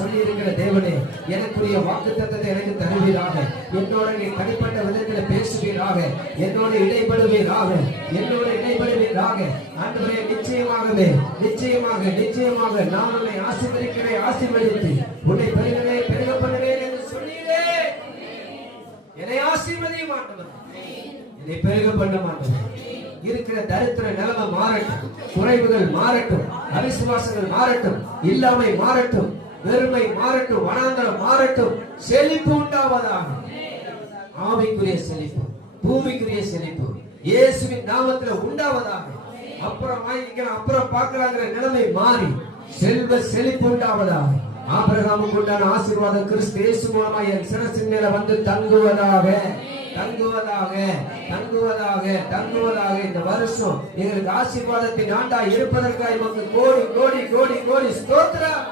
சொல்லி இருக்கிற தேவனே, எனக்குரிய வாக்குத்தத்தத்தை எனக்கு தருவீராக. என்னோட நீ தனிப்பட்ட விதத்தில் பேசுவீராக, என்னோட இடைபடுவீராக, என்னோட இடைபடுவீராக. ஆண்டவரே, நிச்சயமாகவே நிச்சயமாக நிச்சயமாக நான் உன்னை ஆசீர்வதிக்கிறேன், ஆசீர்வதித்து உன்னை பெருகிறேன், பெருக பண்ணுவேன் என்று சொன்னீரே. என்னை ஆசீர்வதியும் ஆண்டவர், என்னை பெருக பண்ண மாட்டேன். இருக்கிற தரித்திர நிலைமை மாறட்டும், குறைவுகள் மாறட்டும், அவிசுவாசங்கள் மாறட்டும், இல்லாமை மாறட்டும், வெறுமை மாறட்டும், வனாந்தரம் மாறட்டும், செழிப்பு உண்டாவதாக. ஆவிக்குரிய செழிப்பு, பூமிக்குரிய செழிப்பு இயேசுவின் நாமத்தில் உண்டாவதாக. அப்புறம் பார்க்கலாங்கிற நிலைமை மாறி செல்வ செழிப்பு உண்டாவதாக. ஆபிரகாமுக்கு உண்டான ஆசீர்வாதம் கிறிஸ்து இயேசு மூலமா என் சிரசின் மேல வந்து தங்குவதாக, தங்குவதாக, தங்குவதாக, தங்குவதாக. இந்த வருஷம் எங்களுக்கு ஆசீர்வாதத்தின் ஆண்டா இருப்பதற்காக கோடி கோடி கோடி கோடி ஸ்தோத்திரம்.